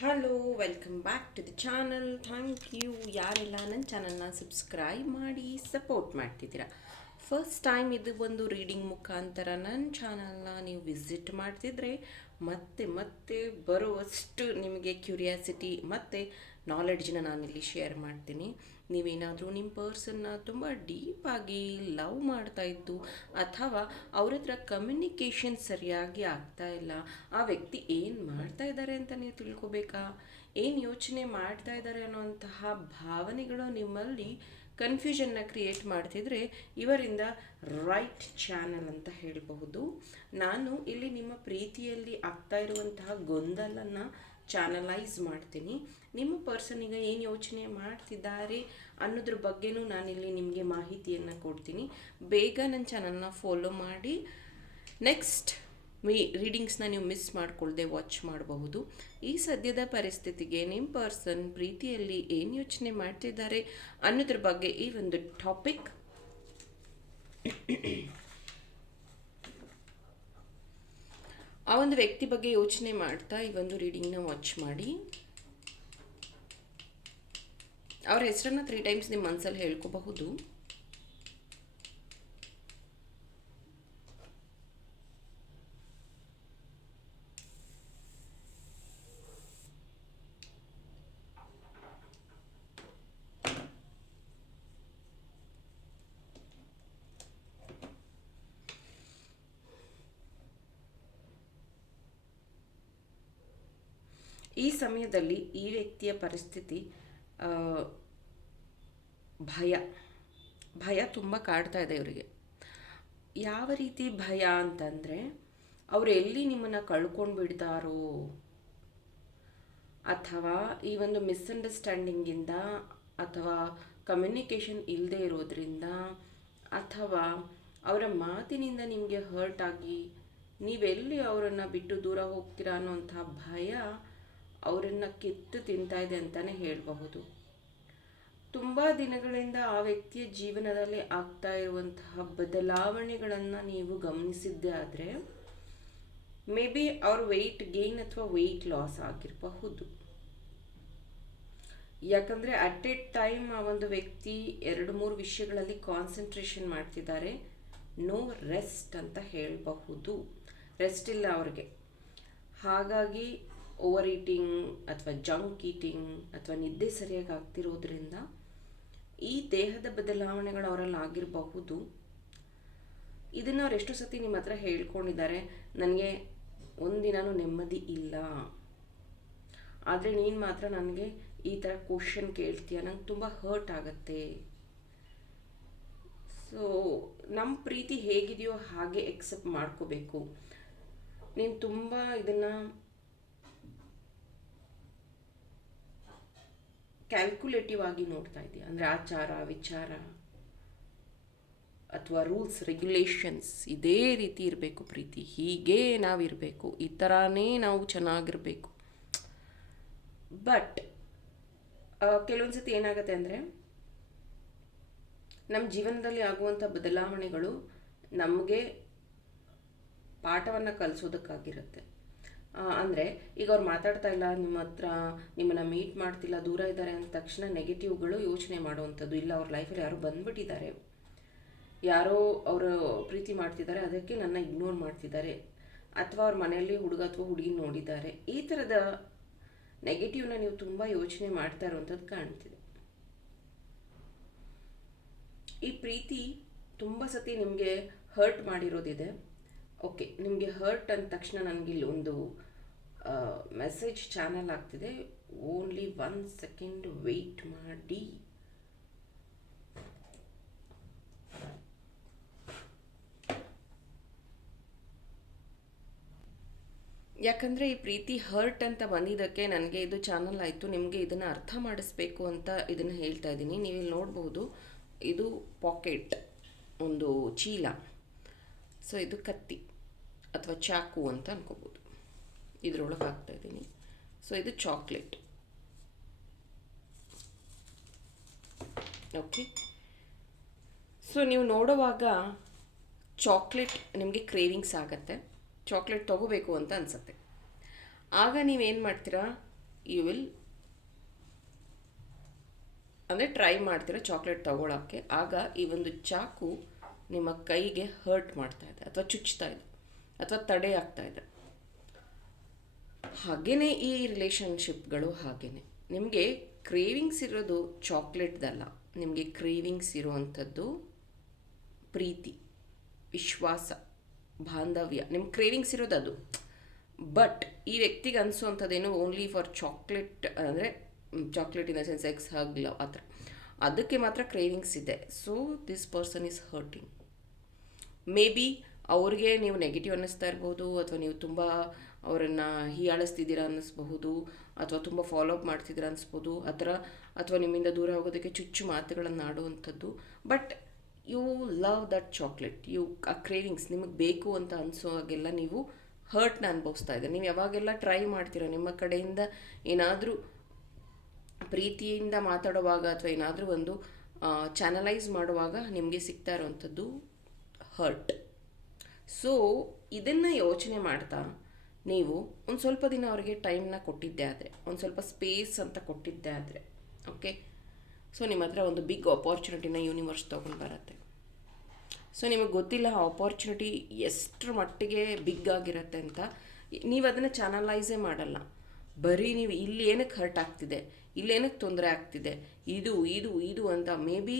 Hello welcome back to the channel thank you ಯಾರೆಲ್ಲ ನನ್ನ ಚಾನಲ್ನ ಸಬ್ಸ್ಕ್ರೈಬ್ ಮಾಡಿ ಸಪೋರ್ಟ್ ಮಾಡ್ತಿದ್ದೀರಾ? ಫಸ್ಟ್ ಟೈಮ್ ಇದು ಒಂದು ರೀಡಿಂಗ್ ಮುಖಾಂತರ ನನ್ನ ಚಾನಲ್ನ ನೀವು ವಿಸಿಟ್ ಮಾಡ್ತಿದ್ರೆ ಮತ್ತೆ ಮತ್ತೆ ಬರುವಷ್ಟು ನಿಮಗೆ ಕ್ಯೂರಿಯಾಸಿಟಿ ಮತ್ತು ನಾಲೆಡ್ಜನ್ನ ನಾನಿಲ್ಲಿ ಶೇರ್ ಮಾಡ್ತೀನಿ. ನೀವೇನಾದರೂ ನಿಮ್ಮ ಪರ್ಸನ್ನ ತುಂಬ ಡೀಪಾಗಿ ಲವ್ ಮಾಡ್ತಾ ಇದ್ದು, ಅಥವಾ ಅವ್ರ ಹತ್ರ ಕಮ್ಯುನಿಕೇಷನ್ ಸರಿಯಾಗಿ ಆಗ್ತಾ ಇಲ್ಲ, ಆ ವ್ಯಕ್ತಿ ಏನು ಮಾಡ್ತಾ ಇದ್ದಾರೆ ಅಂತ ನೀವು ತಿಳ್ಕೊಬೇಕಾ? ಏನು ಯೋಚನೆ ಮಾಡ್ತಾ ಇದ್ದಾರೆ ಅನ್ನೋಂತಹ ಭಾವನೆಗಳು ನಿಮ್ಮಲ್ಲಿ ಕನ್ಫ್ಯೂಷನ್ನ ಕ್ರಿಯೇಟ್ ಮಾಡ್ತಿದ್ರೆ ಇವರಿಂದ ರೈಟ್ ಚಾನಲ್ ಅಂತ ಹೇಳಬಹುದು. ನಾನು ಇಲ್ಲಿ ನಿಮ್ಮ ಪ್ರೀತಿಯಲ್ಲಿ ಆಗ್ತಾ ಇರುವಂತಹ ಗೊಂದಲನ್ನು ಚಾನಲೈಸ್ ಮಾಡ್ತೀನಿ. ನಿಮ್ಮ ಪರ್ಸನ್ ಈಗ ಏನು ಯೋಚನೆ ಮಾಡ್ತಿದ್ದಾರೆ ಅನ್ನೋದ್ರ ಬಗ್ಗೆನೂ ನಾನಿಲ್ಲಿ ನಿಮಗೆ ಮಾಹಿತಿಯನ್ನು ಕೊಡ್ತೀನಿ. ಬೇಗ ನನ್ನ ಚಾನಲ್ನ ಫಾಲೋ ಮಾಡಿ. ನೆಕ್ಸ್ಟ್ ಮೀ ರೀಡಿಂಗ್ಸ್ನ ನೀವು ಮಿಸ್ ಮಾಡ್ಕೊಳ್ಳದೆ ವಾಚ್ ಮಾಡಬಹುದು. ಈ ಸದ್ಯದ ಪರಿಸ್ಥಿತಿಗೆ ನಿಮ್ಮ ಪರ್ಸನ್ ಪ್ರೀತಿಯಲ್ಲಿ ಏನು ಯೋಚನೆ ಮಾಡ್ತಿದ್ದಾರೆ ಅನ್ನೋದ್ರ ಬಗ್ಗೆ ಈ ಒಂದು ಟಾಪಿಕ್ ಆ ಒಂದು ವ್ಯಕ್ತಿ ಬಗ್ಗೆ ಯೋಚನೆ ಮಾಡ್ತಾ ಈ ಒಂದು ರೀಡಿಂಗ್ನ ವಾಚ್ ಮಾಡಿ. ಅವ್ರ ಹೆಸರನ್ನ ತ್ರೀ ಟೈಮ್ಸ್ ನಿಮ್ಮ ಮನಸ್ಸಲ್ಲಿ ಹೇಳ್ಕೋಬಹುದು. ಈ ಸಮಯದಲ್ಲಿ ಈ ವ್ಯಕ್ತಿಯ ಪರಿಸ್ಥಿತಿ ಭಯ ಭಯ ತುಂಬ ಕಾಡ್ತಾ ಇದೆ ಇವರಿಗೆ. ಯಾವ ರೀತಿ ಭಯ ಅಂತಂದರೆ, ಅವರು ಎಲ್ಲಿ ನಿಮ್ಮನ್ನು ಕಳ್ಕೊಂಡು ಬಿಡ್ತಾರೋ ಅಥವಾ ಈ ಒಂದು ಮಿಸ್ಅಂಡರ್ಸ್ಟ್ಯಾಂಡಿಂಗಿಂದ ಅಥವಾ ಕಮ್ಯುನಿಕೇಷನ್ ಇಲ್ಲದೆ ಇರೋದ್ರಿಂದ ಅಥವಾ ಅವರ ಮಾತಿನಿಂದ ನಿಮಗೆ ಹರ್ಟ್ ಆಗಿ ನೀವೆಲ್ಲಿ ಅವರನ್ನು ಬಿಟ್ಟು ದೂರ ಹೋಗ್ತೀರಾ ಅನ್ನೋಂಥ ಭಯ ಅವರನ್ನು ಕಿತ್ತು ತಿಂತಾ ಇದೆ ಅಂತಲೇ ಹೇಳಬಹುದು. ತುಂಬ ದಿನಗಳಿಂದ ಆ ವ್ಯಕ್ತಿಯ ಜೀವನದಲ್ಲಿ ಆಗ್ತಾ ಇರುವಂತಹ ಬದಲಾವಣೆಗಳನ್ನು ನೀವು ಗಮನಿಸಿದ್ದೇ ಆದರೆ, ಮೇ ಬಿ ಅವ್ರ ವೆಯ್ಟ್ ಗೇನ್ ಅಥವಾ ವೆಯ್ಟ್ ಲಾಸ್ ಆಗಿರಬಹುದು. ಯಾಕಂದರೆ ಅಟ್ ಎ ಟೈಮ್ ಆ ಒಂದು ವ್ಯಕ್ತಿ ಎರಡು ಮೂರು ವಿಷಯಗಳಲ್ಲಿ ಕಾನ್ಸಂಟ್ರೇಷನ್ ಮಾಡ್ತಿದ್ದಾರೆ ನೋ ರೆಸ್ಟ್ ಅಂತ ಹೇಳಬಹುದು. ರೆಸ್ಟ್ ಇಲ್ಲ ಅವ್ರಿಗೆ. ಹಾಗಾಗಿ ಓವರ್ ಈಟಿಂಗ್ ಅಥವಾ ಜಂಕ್ ಈಟಿಂಗ್ ಅಥವಾ ನಿದ್ದೆ ಸರಿಯಾಗಿ ಆಗ್ತಿರೋದ್ರಿಂದ ಈ ದೇಹದ ಬದಲಾವಣೆಗಳು ಅವರಲ್ಲಿ ಆಗಿರಬಹುದು. ಇದನ್ನು ಅವ್ರು ಎಷ್ಟು ಸತಿ ನಿಮ್ಮ ಹತ್ರ ಹೇಳ್ಕೊಂಡಿದ್ದಾರೆ, ನನಗೆ ಒಂದಿನೂ ನೆಮ್ಮದಿ ಇಲ್ಲ. ಆದರೆ ನೀನು ಮಾತ್ರ ನನಗೆ ಈ ಥರ ಕ್ವಶನ್ ಕೇಳ್ತೀಯ? ನಂಗೆ ತುಂಬ ಹರ್ಟ್ ಆಗುತ್ತೆ. ಸೊ ನಮ್ಮ ಪ್ರೀತಿ ಹೇಗಿದೆಯೋ ಹಾಗೆ ಎಕ್ಸೆಪ್ಟ್ ಮಾಡ್ಕೋಬೇಕು. ನೀನು ತುಂಬ ಇದನ್ನು ಕ್ಯಾಲ್ಕುಲೇಟಿವ್ ಆಗಿ ನೋಡ್ತಾ ಇದೆಯಾ ಅಂದರೆ ಆಚಾರ, ವಿಚಾರ ಅಥವಾ ರೂಲ್ಸ್ ರೆಗ್ಯುಲೇಷನ್ಸ್ ಇದೇ ರೀತಿ ಇರಬೇಕು, ಪ್ರೀತಿ ಹೀಗೆ ನಾವಿರಬೇಕು, ಈ ಥರನೇ ನಾವು ಚೆನ್ನಾಗಿರಬೇಕು. ಬಟ್ ಕೆಲವೊಂದು ಸತಿ ಏನಾಗುತ್ತೆ ಅಂದರೆ ನಮ್ಮ ಜೀವನದಲ್ಲಿ ಆಗುವಂಥ ಬದಲಾವಣೆಗಳು ನಮಗೆ ಪಾಠವನ್ನು ಕಲಿಸೋದಕ್ಕಾಗಿರುತ್ತೆ. ಅಂದರೆ ಈಗ ಅವ್ರು ಮಾತಾಡ್ತಾ ಇಲ್ಲ, ನಿಮ್ಮ ಹತ್ರ ನಿಮ್ಮನ್ನು ಮೀಟ್ ಮಾಡ್ತಿಲ್ಲ, ದೂರ ಇದ್ದಾರೆ ಅಂದ ತಕ್ಷಣ ನೆಗೆಟಿವ್ಗಳು ಯೋಚನೆ ಮಾಡುವಂಥದ್ದು. ಇಲ್ಲ, ಅವ್ರ ಲೈಫಲ್ಲಿ ಯಾರೋ ಬಂದ್ಬಿಟ್ಟಿದ್ದಾರೆ. ಯಾರೋ ಅವರು ಪ್ರೀತಿ ಮಾಡ್ತಿದ್ದಾರೆ, ಅದಕ್ಕೆ ನನ್ನ ಇಗ್ನೋರ್ ಮಾಡ್ತಿದ್ದಾರೆ. ಅಥವಾ ಅವ್ರ ಮನೆಯಲ್ಲಿ ಹುಡುಗ ಅಥವಾ ಹುಡುಗಿ ನೋಡಿದ್ದಾರೆ. ಈ ಥರದ ನೆಗೆಟಿವ್ನ ನೀವು ತುಂಬ ಯೋಚನೆ ಮಾಡ್ತಾ ಇರುವಂಥದ್ದು ಕಾಣ್ತಿದೆ. ಈ ಪ್ರೀತಿ ತುಂಬ ಸತಿ ನಿಮಗೆ ಹರ್ಟ್ ಮಾಡಿರೋದಿದೆ. ಓಕೆ ನಿಮಗೆ ಹರ್ಟ್ ಅಂದ ತಕ್ಷಣ ನನಗೆ ಇಲ್ಲಿ ಒಂದು ಮೆಸೇಜ್ ಚಾನಲ್ ಆಗ್ತಿದೆ. ಓನ್ಲಿ ಒನ್ ಸೆಕೆಂಡ್ ವೆಯ್ಟ್ ಮಾಡಿ. ಯಾಕಂದರೆ ಈ ಪ್ರೀತಿ ಹರ್ಟ್ ಅಂತ ಬಂದಿದ್ದಕ್ಕೆ ನನಗೆ ಇದು ಚಾನಲ್ ಆಯಿತು. ನಿಮಗೆ ಇದನ್ನು ಅರ್ಥ ಮಾಡಿಸ್ಬೇಕು ಅಂತ ಇದನ್ನು ಹೇಳ್ತಾ ಇದ್ದೀನಿ. ನೀವು ಇಲ್ಲಿ ನೋಡ್ಬೋದು, ಇದು ಪಾಕೆಟ್ ಒಂದು ಚೀಲ. ಸೊ ಇದು ಕತ್ತಿ ಅಥವಾ ಚಾಕು ಅಂತ ಅನ್ಕೋಬೋದು. ಇದರೊಳಗೆ ಹಾಕ್ತಾ ಇದ್ದೀನಿ. ಸೊ ಇದು ಚಾಕ್ಲೇಟ್. ಓಕೆ ಸೊ ನೀವು ನೋಡುವಾಗ ಚಾಕ್ಲೇಟ್ ನಿಮಗೆ ಕ್ರೇವಿಂಗ್ಸ್ ಆಗುತ್ತೆ. ಚಾಕ್ಲೇಟ್ ತೊಗೋಬೇಕು ಅಂತ ಅನಿಸುತ್ತೆ. ಆಗ ನೀವೇನು ಮಾಡ್ತೀರಾ? ಯು ವಿಲ್ ಅಂದರೆ ಟ್ರೈ ಮಾಡ್ತೀರಾ ಚಾಕ್ಲೇಟ್ ತಗೊಳ್ಳೋಕ್ಕೆ ಆಗ ಈ ಒಂದು ಚಾಕು ನಿಮ್ಮ ಕೈಗೆ ಹರ್ಟ್ ಮಾಡ್ತಾ ಇದೆ, ಅಥವಾ ಚುಚ್ತಾ ಇದೆ, ಅಥವಾ ತಡೆ ಆಗ್ತಾ ಇದೆ. ಹಾಗೆಯೇ ಈ ರಿಲೇಷನ್ಶಿಪ್ಗಳು ಹಾಗೆಯೇ ನಿಮಗೆ ಕ್ರೇವಿಂಗ್ಸ್ ಇರೋದು ಚಾಕ್ಲೇಟ್ದಲ್ಲ ನಿಮಗೆ ಕ್ರೇವಿಂಗ್ಸ್ ಇರುವಂಥದ್ದು ಪ್ರೀತಿ, ವಿಶ್ವಾಸ, ಬಾಂಧವ್ಯ. ನಿಮ್ಮ ಕ್ರೇವಿಂಗ್ಸ್ ಇರೋದು ಅದು. ಬಟ್ ಈ ವ್ಯಕ್ತಿಗೆ ಅನಿಸುವಂಥದ್ದೇನು ಓನ್ಲಿ ಫಾರ್ ಚಾಕ್ಲೇಟ್ ಅಂದರೆ chocolate in the sense x hug love ಆ ಥರ. ಅದಕ್ಕೆ ಮಾತ್ರ ಕ್ರೇವಿಂಗ್ಸ್ ಇದೆ. So this person is hurting maybe ಅವ್ರಿಗೆ ನೀವು ನೆಗೆಟಿವ್ ಅನ್ನಿಸ್ತಾ ಇರ್ಬೋದು, ಅಥವಾ ನೀವು ತುಂಬ ಅವರನ್ನು ಹೀಯಾಳಿಸ್ತಿದ್ದೀರಾ ಅನ್ನಿಸ್ಬಹುದು, ಅಥವಾ ತುಂಬ ಫಾಲೋ ಅಪ್ ಮಾಡ್ತಿದ್ದೀರಾ ಅನ್ನಿಸ್ಬೋದು ಆ ಅಥವಾ ನಿಮ್ಮಿಂದ ದೂರ ಹೋಗೋದಕ್ಕೆ ಚುಚ್ಚು ಮಾತುಗಳನ್ನು ಆಡುವಂಥದ್ದು. But you love that chocolate you ಆ ಕ್ರೇವಿಂಗ್ಸ್ ನಿಮಗೆ ಬೇಕು ಅಂತ ಅನಿಸೋ ಹಾಗೆಲ್ಲ ನೀವು ಹರ್ಟ್ನ ಅನುಭವಿಸ್ತಾ ಇದ್ದೀರಿ. ನೀವು ಯಾವಾಗೆಲ್ಲ ಟ್ರೈ ಮಾಡ್ತೀರಾ, ನಿಮ್ಮ ಕಡೆಯಿಂದ ಏನಾದರೂ ಪ್ರೀತಿಯಿಂದ ಮಾತಾಡುವಾಗ ಅಥವಾ ಏನಾದರೂ ಒಂದು ಚಾನಲೈಸ್ ಮಾಡುವಾಗ ನಿಮಗೆ ಸಿಗ್ತಾ ಇರೋವಂಥದ್ದು ಹರ್ಟ್ ಸೊ ಇದನ್ನು ಯೋಚನೆ ಮಾಡ್ತಾ ನೀವು ಒಂದು ಸ್ವಲ್ಪ ದಿನ ಅವರಿಗೆ ಟೈಮ್ನ ಕೊಟ್ಟಿದ್ದೆ ಆದರೆ, ಒಂದು ಸ್ವಲ್ಪ ಸ್ಪೇಸ್ ಅಂತ ಕೊಟ್ಟಿದ್ದೆ ಆದರೆ ಓಕೆ ಸೊ ನಿಮ್ಮ ಹತ್ರ ಒಂದು ಬಿಗ್ ಆಪರ್ಚುನಿಟಿನ ಯೂನಿವರ್ಸ್ ತೊಗೊಂಡು ಬರುತ್ತೆ. ಸೊ ನಿಮಗೆ ಗೊತ್ತಿಲ್ಲ ಆ ಆಪರ್ಚುನಿಟಿ ಎಷ್ಟರ ಮಟ್ಟಿಗೆ ಬಿಗ್ ಆಗಿರುತ್ತೆ ಅಂತ. ನೀವು ಅದನ್ನು ಚಾನಲೈಸೇ ಮಾಡಲ್ಲ. ಬರೀ ನೀವು ಇಲ್ಲಿ ಏನಕ್ಕೆ ಹರ್ಟ್ ಆಗ್ತಿದೆ ಇಲ್ಲೇನಕ್ಕೆ ತೊಂದರೆ ಆಗ್ತಿದೆ, ಇದು ಇದು ಇದು ಅಂತ ಮೇ ಬಿ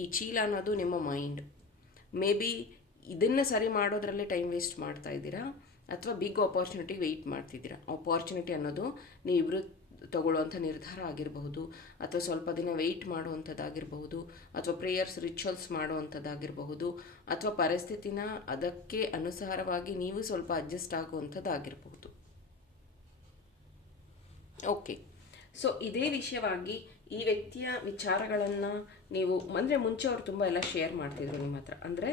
ಈ ಚೀಲ ಅನ್ನೋದು ನಿಮ್ಮ ಮೈಂಡ್ ಮೇ ಬಿ ಇದನ್ನು ಸರಿ ಮಾಡೋದ್ರಲ್ಲೇ ಟೈಮ್ ವೇಸ್ಟ್ ಮಾಡ್ತಾ ಇದ್ದೀರಾ? ಅಥವಾ ಬಿಗ್ ಆಪರ್ಚುನಿಟಿ ವೆಯ್ಟ್ ಮಾಡ್ತಿದ್ದೀರಾ? ಆಪರ್ಚುನಿಟಿ ಅನ್ನೋದು ನೀವಿಬ್ಬರು ತಗೊಳ್ಳುವಂಥ ನಿರ್ಧಾರ ಆಗಿರಬಹುದು, ಅಥವಾ ಸ್ವಲ್ಪ ದಿನ ವೆಯ್ಟ್ ಮಾಡುವಂಥದ್ದಾಗಿರಬಹುದು, ಅಥವಾ ಪ್ರೇಯರ್ಸ್ ರಿಚುವಲ್ಸ್ ಮಾಡುವಂಥದ್ದಾಗಿರಬಹುದು, ಅಥವಾ ಪರಿಸ್ಥಿತಿನ ಅದಕ್ಕೆ ಅನುಸಾರವಾಗಿ ನೀವು ಸ್ವಲ್ಪ ಅಡ್ಜಸ್ಟ್ ಆಗುವಂಥದ್ದಾಗಿರಬಹುದು. ಓಕೆ ಸೊ ಇದೇ ವಿಷಯವಾಗಿ ಈ ವ್ಯಕ್ತಿಯ ವಿಚಾರಗಳನ್ನು ನೀವು ಅಂದರೆ ಮುಂಚೆ ಅವರು ತುಂಬ ಎಲ್ಲ ಶೇರ್ ಮಾಡ್ತಿದ್ರು ನಿಮ್ಮ ಹತ್ರ. ಅಂದರೆ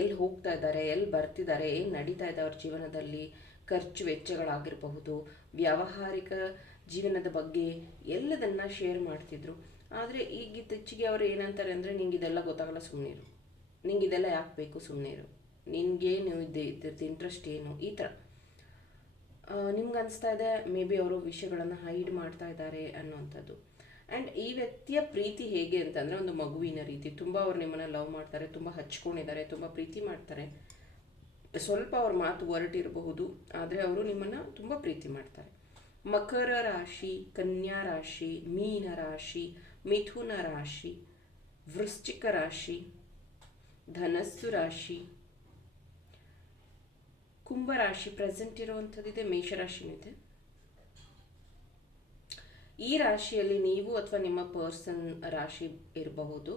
ಎಲ್ಲಿ ಹೋಗ್ತಾ ಇದ್ದಾರೆ ಎಲ್ಲಿ ಬರ್ತಿದ್ದಾರೆ, ಏನು ನಡೀತಾ ಇದೆ ಅವ್ರ ಜೀವನದಲ್ಲಿ, ಖರ್ಚು ವೆಚ್ಚಗಳಾಗಿರಬಹುದು, ವ್ಯಾವಹಾರಿಕ ಜೀವನದ ಬಗ್ಗೆ ಎಲ್ಲದನ್ನ ಶೇರ್ ಮಾಡ್ತಿದ್ರು. ಆದರೆ ಈಗ ಇತ್ತೀಚೆಗೆ ಅವರು ಏನಂತಾರೆ ಅಂದರೆ, ನಿಂಗೆ ಇದೆಲ್ಲ ಗೊತ್ತಾಗಲ್ಲ ಸುಮ್ಮನೆ ಇರು. ನಿಂಗೆ ಇದೆಲ್ಲ ಯಾಕೆ ಬೇಕು ಸುಮ್ಮನೆ ಇರು. ನಿನಗೇನು ಇದೆ ಇದ್ರದ್ದು ಇಂಟ್ರೆಸ್ಟ್ ಏನು? ಈ ಥರ ನಿಮ್ಗೆ ಅನಿಸ್ತಾ ಇದೆ ಮೇ ಬಿ ಅವರು ವಿಷಯಗಳನ್ನು ಹೈಡ್ ಮಾಡ್ತಾ ಇದ್ದಾರೆ ಅನ್ನುವಂಥದ್ದು. ಆ್ಯಂಡ್ ಈ ವ್ಯಕ್ತಿಯ ಪ್ರೀತಿ ಹೇಗೆ ಅಂತಂದರೆ ಒಂದು ಮಗುವಿನ ರೀತಿ. ತುಂಬ ಅವ್ರು ನಿಮ್ಮನ್ನು ಲವ್ ಮಾಡ್ತಾರೆ, ತುಂಬ ಹಚ್ಕೊಂಡಿದ್ದಾರೆ, ತುಂಬ ಪ್ರೀತಿ ಮಾಡ್ತಾರೆ. ಸ್ವಲ್ಪ ಅವ್ರ ಮಾತು ಹೊರಟಿರಬಹುದು, ಆದರೆ ಅವರು ನಿಮ್ಮನ್ನು ತುಂಬ ಪ್ರೀತಿ ಮಾಡ್ತಾರೆ. ಮಕರ ರಾಶಿ, ಕನ್ಯಾ ರಾಶಿ, ಮೀನ ರಾಶಿ, ಮಿಥುನ ರಾಶಿ, ವೃಶ್ಚಿಕ ರಾಶಿ, ಧನಸ್ಸು ರಾಶಿ, ಕುಂಭ ರಾಶಿ ಪ್ರೆಸೆಂಟ್ ಇರುವಂಥದ್ದಿದೆ ಮೇಷರಾಶಿನೂ ಇದೆ ಈ ರಾಶಿಯಲ್ಲಿ ನೀವು ಅಥವಾ ನಿಮ್ಮ ಪರ್ಸನ್ ರಾಶಿ ಇರಬಹುದು.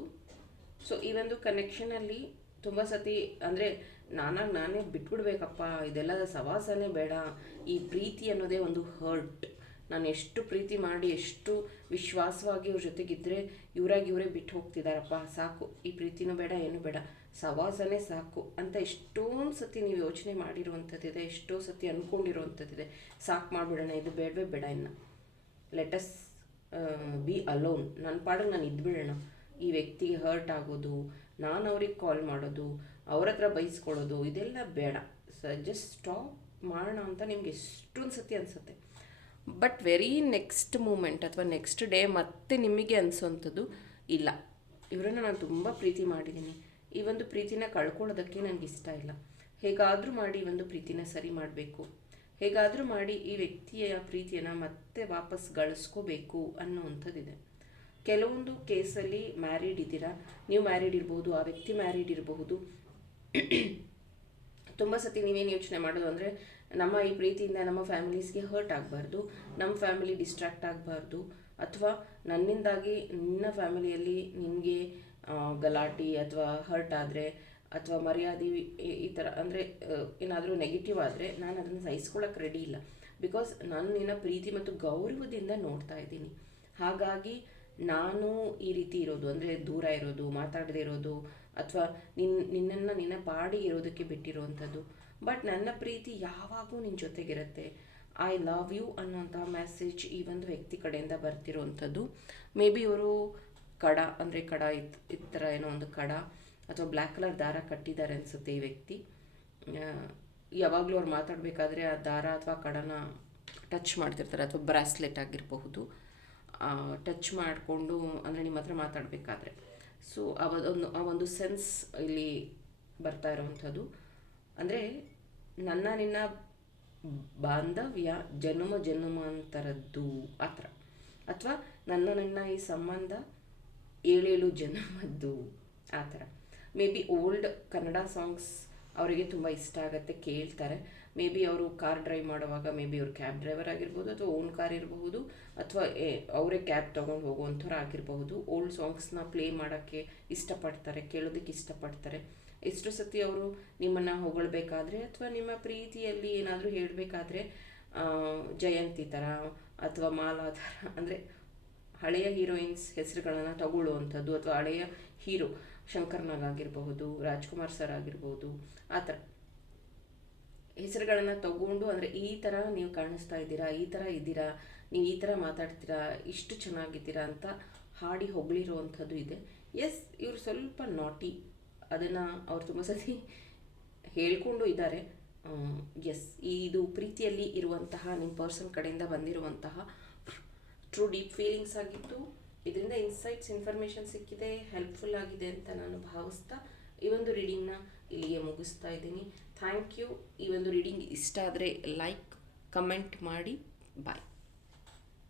ಸೊ ಈ ಒಂದು ಕನೆಕ್ಷನಲ್ಲಿ ತುಂಬ ಸತಿ ಅಂದರೆ ನಾನಾಗಿ ನಾನೇ ಬಿಟ್ಬಿಡ್ಬೇಕಪ್ಪ, ಇದೆಲ್ಲ ಸವಾಸನೇ ಬೇಡ. ಈ ಪ್ರೀತಿ ಅನ್ನೋದೇ ಒಂದು ಹರ್ಟ್ ನಾನು ಎಷ್ಟು ಪ್ರೀತಿ ಮಾಡಿ, ಎಷ್ಟು ವಿಶ್ವಾಸವಾಗಿ ಇವ್ರ ಜೊತೆಗಿದ್ದರೆ ಇವರಾಗಿ ಇವರೇ ಬಿಟ್ಟು ಹೋಗ್ತಿದ್ದಾರಪ್ಪ ಸಾಕು, ಈ ಪ್ರೀತಿನೂ ಬೇಡ, ಏನು ಬೇಡ. ಸವಾಸನೇ ಸಾಕು ಅಂತ ಎಷ್ಟೊಂದು ಸತಿ ನೀವು ಯೋಚನೆ ಮಾಡಿರುವಂಥದ್ದಿದೆ, ಎಷ್ಟೋ ಸತಿ ಅಂದ್ಕೊಂಡಿರುವಂಥದ್ದಿದೆ ಸಾಕು ಮಾಡಿಬಿಡೋಣ, ಇದು ಬೇಡವೇ ಬೇಡ ಇನ್ನು. ಲೆಟಸ್ ಬಿ ಅಲೋನ್ ನನ್ನ ಪಾಡಿಗೆ ನಾನು ಇದ್ಬಿಡೋಣ. ಈ ವ್ಯಕ್ತಿಗೆ ಹರ್ಟ್ ಆಗೋದು, ನಾನು ಅವ್ರಿಗೆ ಕಾಲ್ ಮಾಡೋದು, ಅವ್ರ ಹತ್ರ ಬೈಸ್ಕೊಳ್ಳೋದು ಇದೆಲ್ಲ ಬೇಡ. ಸ ಜಸ್ಟ್ ಸ್ಟಾಪ್ ಮಾಡೋಣ ಅಂತ ನಿಮ್ಗೆ ಎಷ್ಟೊಂದು ಸತಿ ಅನಿಸುತ್ತೆ. ಬಟ್ ವೆರಿ ನೆಕ್ಸ್ಟ್ ಮೂಮೆಂಟ್ ಅಥವಾ ನೆಕ್ಸ್ಟ್ ಡೇ ಮತ್ತೆ ನಿಮಗೆ ಅನಿಸೋಂಥದ್ದು ಇಲ್ಲ. ಇವರನ್ನು ನಾನು ತುಂಬ ಪ್ರೀತಿ ಮಾಡಿದ್ದೀನಿ ಈ ಒಂದು ಪ್ರೀತಿನ ಕಳ್ಕೊಳ್ಳೋದಕ್ಕೆ ನನಗೆ ಇಷ್ಟ ಇಲ್ಲ. ಹೇಗಾದರೂ ಮಾಡಿ ಈ ಒಂದು ಪ್ರೀತಿನ ಸರಿ ಮಾಡಬೇಕು. ಹೇಗಾದರೂ ಮಾಡಿ ಈ ವ್ಯಕ್ತಿಯ ಪ್ರೀತಿಯನ್ನು ಮತ್ತೆ ವಾಪಸ್ ಗಳಿಸ್ಕೋಬೇಕು ಅನ್ನುವಂಥದ್ದಿದೆ. ಕೆಲವೊಂದು ಕೇಸಲ್ಲಿ ಮ್ಯಾರಿಡ್ ಇದ್ದೀರಾ? ನೀವು ಮ್ಯಾರಿಡ್ ಇರ್ಬೋದು, ಆ ವ್ಯಕ್ತಿ ಮ್ಯಾರಿಡ್ ಇರಬಹುದು. ತುಂಬ ಸತಿ ನೀವೇನು ಯೋಚನೆ ಮಾಡೋದು ಅಂದರೆ, ನಮ್ಮ ಈ ಪ್ರೀತಿಯಿಂದ ನಮ್ಮ ಫ್ಯಾಮಿಲೀಸ್ಗೆ ಹರ್ಟ್ ಆಗಬಾರ್ದು, ನಮ್ಮ ಫ್ಯಾಮಿಲಿ ಡಿಸ್ಟ್ರಾಕ್ಟ್ ಆಗಬಾರ್ದು, ಅಥವಾ ನನ್ನಿಂದಾಗಿ ನಿನ್ನ ಫ್ಯಾಮಿಲಿಯಲ್ಲಿ ನಿನಗೆ ಗಲಾಟೆ ಅಥವಾ ಹರ್ಟ್ ಆದರೆ ಅಥವಾ ಮರ್ಯಾದೆ ಈ- ಥರ ಅಂದರೆ ಏನಾದರೂ ನೆಗೆಟಿವ್ ಆದರೆ ನಾನು ಅದನ್ನು ಸಹಿಸ್ಕೊಳ್ಳೋಕೆ ರೆಡಿ ಇಲ್ಲ. ಬಿಕಾಸ್ ನಾನು ನಿನ್ನ ಪ್ರೀತಿ ಮತ್ತು ಗೌರವದಿಂದ ನೋಡ್ತಾ ಇದ್ದೀನಿ. ಹಾಗಾಗಿ ನಾನು ಈ ರೀತಿ ಇರೋದು, ಅಂದರೆ ದೂರ ಇರೋದು, ಮಾತಾಡದೇ ಇರೋದು, ಅಥವಾ ನಿನ್ನ ನಿನ್ನನ್ನು ನಿನ್ನ ಪಾಡಿ ಇರೋದಕ್ಕೆ ಬಿಟ್ಟಿರುವಂಥದ್ದು ಬಟ್ ನನ್ನ ಪ್ರೀತಿ ಯಾವಾಗೂ ನಿನ್ನ ಜೊತೆಗಿರುತ್ತೆ. ಐ ಲವ್ ಯು ಅನ್ನೋಂಥ ಮೆಸೇಜ್ ಈ ಒಂದು ವ್ಯಕ್ತಿ ಕಡೆಯಿಂದ ಬರ್ತಿರೋವಂಥದ್ದು ಮೇ ಬಿ ಇವರು ಕಡ, ಅಂದರೆ ಕಡ ಇತ್ ಈ ಥರ ಏನೋ ಒಂದು ಕಡ. ಅಥವಾ ಬ್ಲ್ಯಾಕ್ ಕಲರ್ ದಾರ ಕಟ್ಟಿದ್ದಾರೆ ಅನಿಸುತ್ತೆ ಈ ವ್ಯಕ್ತಿ. ಯಾವಾಗಲೂ ಅವ್ರು ಮಾತಾಡಬೇಕಾದ್ರೆ ಆ ದಾರ ಅಥವಾ ಕಡನ ಟಚ್ ಮಾಡ್ತಿರ್ತಾರೆ ಅಥವಾ ಬ್ರಾಸ್ಲೆಟ್ ಆಗಿರಬಹುದು. ಟಚ್ ಮಾಡಿಕೊಂಡು ಅಂದರೆ ನಿಮ್ಮ ಹತ್ರ ಮಾತಾಡಬೇಕಾದ್ರೆ. ಸೊ ಅವೊಂದು ಆ ಒಂದು ಸೆನ್ಸ್ ಇಲ್ಲಿ ಬರ್ತಾ ಇರೋವಂಥದ್ದು. ಅಂದರೆ ನನ್ನ, ನಿನ್ನ ಬಾಂಧವ್ಯ ಜನ್ಮ, ಜನ್ಮಾಂತರದ್ದು ಆ ಥರ ಅಥವಾ ನನ್ನ ನನ್ನ ಈ ಸಂಬಂಧ ಏಳೇಳು ಜನ್ಮದ್ದು ಆ ಥರ maybe old Kannada songs ಅವರಿಗೆ ತುಂಬ ಇಷ್ಟ ಆಗುತ್ತೆ, ಕೇಳ್ತಾರೆ. ಮೇ ಬಿ ಅವರು ಕಾರ್ ಡ್ರೈವ್ ಮಾಡುವಾಗ ಮೇ ಬಿ ಅವ್ರು ಕ್ಯಾಬ್ ಡ್ರೈವರ್ ಆಗಿರ್ಬೋದು ಅಥವಾ ಓನ್ ಕಾರ್ ಇರಬಹುದು ಅಥವಾ ಅವರೇ ಕ್ಯಾಬ್ ತೊಗೊಂಡು ಹೋಗುವಂಥವ್ರು ಆಗಿರಬಹುದು. ಓಲ್ಡ್ ಸಾಂಗ್ಸ್ನ ಪ್ಲೇ ಮಾಡೋಕ್ಕೆ ಇಷ್ಟಪಡ್ತಾರೆ, ಕೇಳೋದಕ್ಕೆ ಇಷ್ಟಪಡ್ತಾರೆ. ಎಷ್ಟು ಸತಿ ಅವರು ನಿಮ್ಮನ್ನು ಹೊಗಳಬೇಕಾದ್ರೆ ಅಥವಾ ನಿಮ್ಮ ಪ್ರೀತಿಯಲ್ಲಿ ಏನಾದರೂ ಹೇಳಬೇಕಾದ್ರೆ ಜಯಂತಿ ಥರ ಅಥವಾ ಮಾಲಾ ಥರ ಅಂದರೆ ಹಳೆಯ ಹೀರೋಯಿನ್ಸ್ ಹೆಸರುಗಳನ್ನು ತಗೊಳ್ಳುವಂಥದ್ದು ಅಥವಾ ಹಳೆಯ ಹೀರೋ ಶಂಕರ್ನಾಗ್ ಆಗಿರಬಹುದು, ರಾಜ್ಕುಮಾರ್ ಸರ್ ಆಗಿರ್ಬೋದು ಆ ಥರ ಹೆಸರುಗಳನ್ನು ತಗೊಂಡು ಅಂದರೆ ಈ ಥರ ನೀವು ಕಾಣಿಸ್ತಾ ಇದ್ದೀರಾ, ಈ ಥರ ಇದ್ದೀರಾ, ನೀವು ಈ ಥರ ಮಾತಾಡ್ತೀರಾ, ಇಷ್ಟು ಚೆನ್ನಾಗಿದ್ದೀರಾ ಅಂತ ಹಾಡಿ ಹೊಗಳಿರುವಂಥದ್ದು ಇದೆ. ಎಸ್ ಇವರು ಸ್ವಲ್ಪ ನಾಟಿ ಅದನ್ನು ಅವ್ರು ತುಂಬ ಸತಿ ಹೇಳಿಕೊಂಡು ಇದ್ದಾರೆ. ಎಸ್ ಇದು ಪ್ರೀತಿಯಲ್ಲಿ ಇರುವಂತಹ, ನಿಮ್ಮ ಪರ್ಸನ್ ಕಡೆಯಿಂದ ಬಂದಿರುವಂತಹ ಟ್ರೂ ಡೀಪ್ ಫೀಲಿಂಗ್ಸ್ ಆಗಿತ್ತು ಇದರಿಂದ ಇನ್ಸೈಟ್ಸ್ ಇನ್ಫಾರ್ಮೇಷನ್ ಸಿಕ್ಕಿದೆ ಹೆಲ್ಪ್ಫುಲ್ ಆಗಿದೆ ಅಂತ ನಾನು ಭಾವಿಸ್ತಾ, ಈ ಒಂದು ರೀಡಿಂಗ್ನ ಇಲ್ಲಿಗೆ ಮುಗಿಸ್ತಾ ಇದ್ದೀನಿ. ಥ್ಯಾಂಕ್ ಯು ಈ ಒಂದು ರೀಡಿಂಗ್ ಇಷ್ಟ ಆದರೆ ಲೈಕ್ ಕಮೆಂಟ್ ಮಾಡಿ. ಬಾಯ್